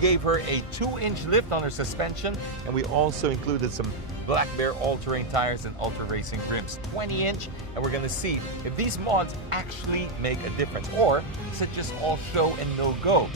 gave her a 2-inch lift on her suspension, and we also included some Black Bear all-terrain tires and ultra racing rims, 20-inch, and we're gonna see if these mods actually make a difference, or is it just all show and no go?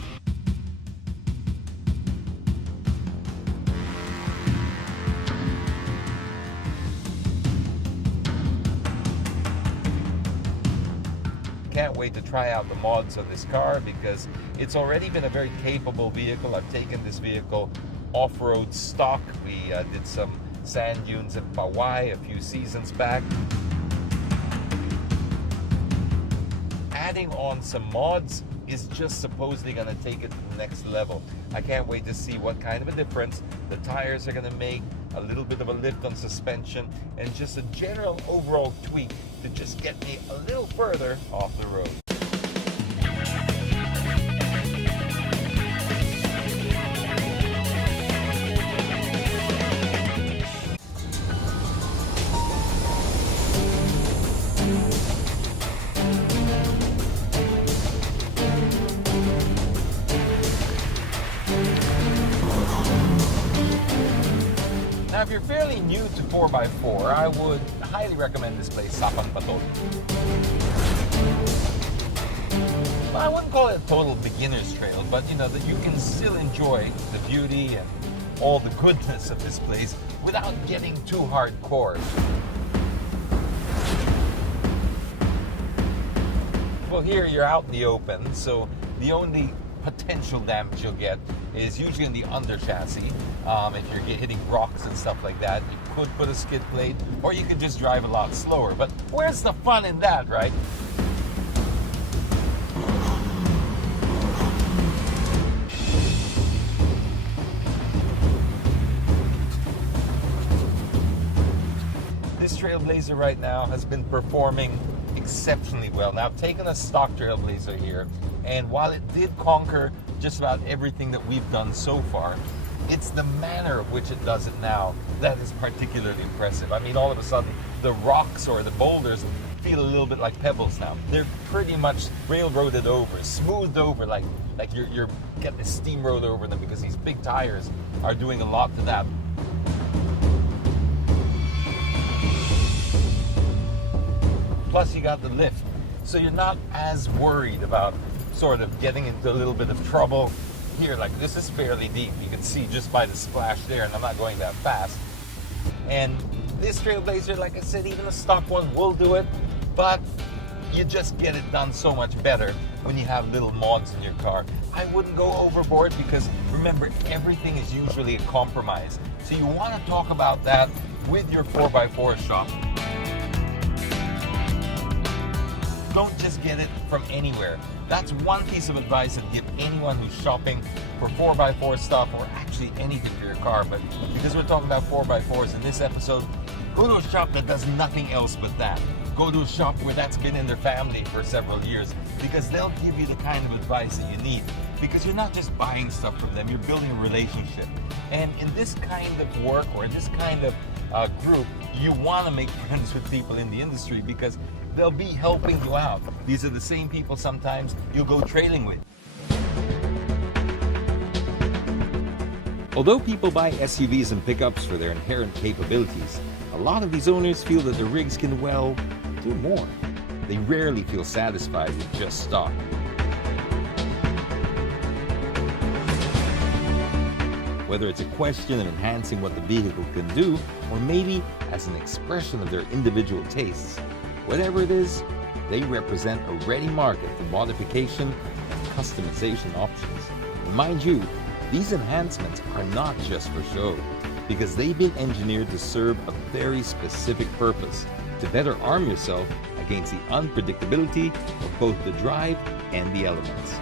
Can't wait to try out the mods of this car because it's already been a very capable vehicle. I've taken this vehicle off-road stock. We did some sand dunes at Hawaii a few seasons back. Adding on some mods is just supposedly going to take it to the next level. I can't wait to see what kind of a difference the tires are going to make, a little bit of a lift on suspension, and just a general overall tweak to just get me a little further off the road. Now, if you're fairly new to 4x4, I would highly recommend this place, Sapang Patol. Well, I wouldn't call it a total beginner's trail, but you know that you can still enjoy the beauty and all the goodness of this place without getting too hardcore. Well, here you're out in the open, so the only potential damage you'll get is usually in the under chassis. If you're hitting rocks and stuff like that, you could put a skid plate, or you could just drive a lot slower. But where's the fun in that, right? This Trailblazer right now has been performing exceptionally well. Now, I've taken a stock Trailblazer here, and while it did conquer just about everything that we've done so far, it's the manner of which it does it now that is particularly impressive. I mean, all of a sudden, the rocks or the boulders feel a little bit like pebbles now. They're pretty much railroaded over, smoothed over, like you're getting a steamroller over them, because these big tires are doing a lot to that. Plus, you got the lift, so you're not as worried about sort of getting into a little bit of trouble. Here, like, this is fairly deep. You can see just by the splash there, and I'm not going that fast. And this Trailblazer, like I said, even a stock one will do it, but you just get it done so much better when you have little mods in your car. I wouldn't go overboard because, remember, everything is usually a compromise. So you want to talk about that with your 4x4 shop. Don't just get it from anywhere. That's one piece of advice I'd give anyone who's shopping for 4x4 stuff, or actually anything for your car. But because we're talking about 4x4s in this episode, go to a shop that does nothing else but that. Go to a shop where that's been in their family for several years, because they'll give you the kind of advice that you need. Because you're not just buying stuff from them, you're building a relationship. And in this kind of work, or in this kind of group, you want to make friends with people in the industry, because they'll be helping you out. These are the same people sometimes you'll go trailing with. Although people buy SUVs and pickups for their inherent capabilities, a lot of these owners feel that the rigs can, well, do more. They rarely feel satisfied with just stock. Whether it's a question of enhancing what the vehicle can do, or maybe as an expression of their individual tastes, whatever it is, they represent a ready market for modification and customization options. And mind you, these enhancements are not just for show, because they've been engineered to serve a very specific purpose, to better arm yourself against the unpredictability of both the drive and the elements.